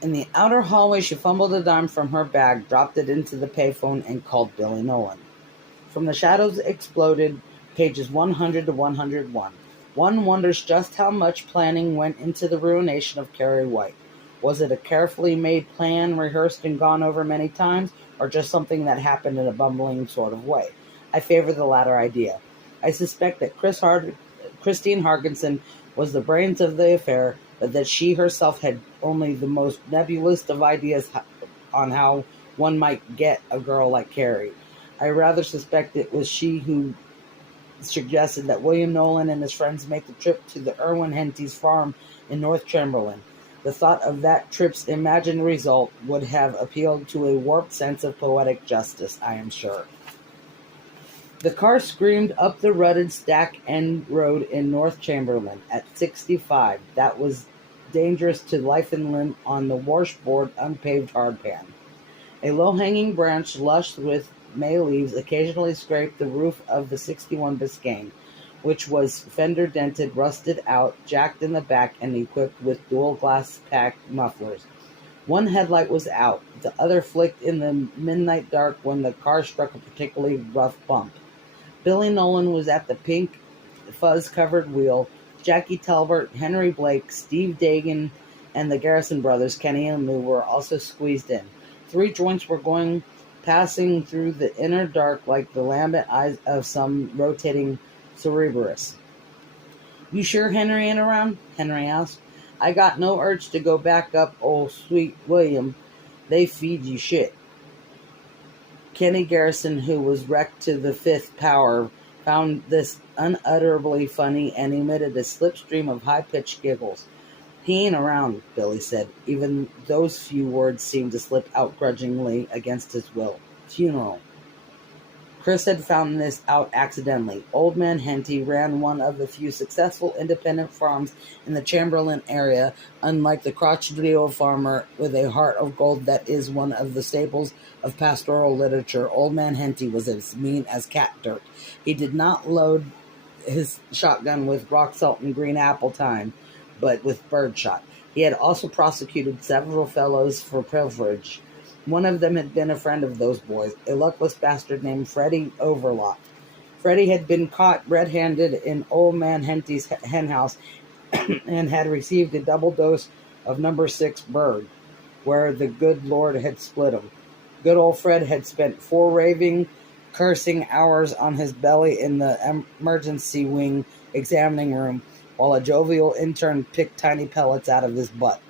In the outer hallway, she fumbled a dime from her bag, dropped it into the payphone, and called Billy Nolan. From the shadows exploded pages 100 to 101. One wonders just how much planning went into the ruination of Carrie White. Was it a carefully made plan, rehearsed and gone over many times, or just something that happened in a bumbling sort of way? I favor the latter idea. I suspect that Christine Harkinson was the brains of the affair, but that she herself had only the most nebulous of ideas on how one might get a girl like Carrie. I rather suspect it was she who suggested that William Nolan and his friends make the trip to the Irwin Henty's farm in North Chamberlain. The thought of that trip's imagined result would have appealed to a warped sense of poetic justice, I am sure. The car screamed up the rutted Stack End Road in North Chamberlain at 65. That was dangerous to life and limb on the washboard, unpaved hardpan. A low-hanging branch, lush with May leaves, occasionally scraped the roof of the 61 Biscayne, which was fender-dented, rusted out, jacked in the back, and equipped with dual glass-pack mufflers. One headlight was out. The other flicked in the midnight dark when the car struck a particularly rough bump. Billy Nolan was at the pink, fuzz-covered wheel. Jackie Talbert, Henry Blake, Steve Dagan, and the Garrison brothers, Kenny and Lou, were also squeezed in. 3 joints were passing through the inner dark like the lambent eyes of some rotating Cerberus. "You sure Henry ain't around?" Henry asked. "I got no urge to go back up old Sweet William. They feed you shit." Kenny Garrison, who was wrecked to the 5th power, found this unutterably funny and emitted a slipstream of high-pitched giggles. "He ain't around," Billy said. Even those few words seemed to slip out grudgingly against his will. Funeral. Chris had found this out accidentally. Old Man Henty ran one of the few successful independent farms in the Chamberlain area. Unlike the crotchety old farmer with a heart of gold that is one of the staples of pastoral literature, Old Man Henty was as mean as cat dirt. He did not load his shotgun with rock salt and green apple thyme, but with birdshot. He had also prosecuted several fellows for pilferage. One of them had been a friend of those boys, a luckless bastard named Freddie Overlock. Freddie had been caught red-handed in Old Man Henty's henhouse and had received a double dose of number 6 bird, where the good Lord had split him. Good old Fred had spent 4 raving, cursing hours on his belly in the emergency wing examining room, while a jovial intern picked tiny pellets out of his butt.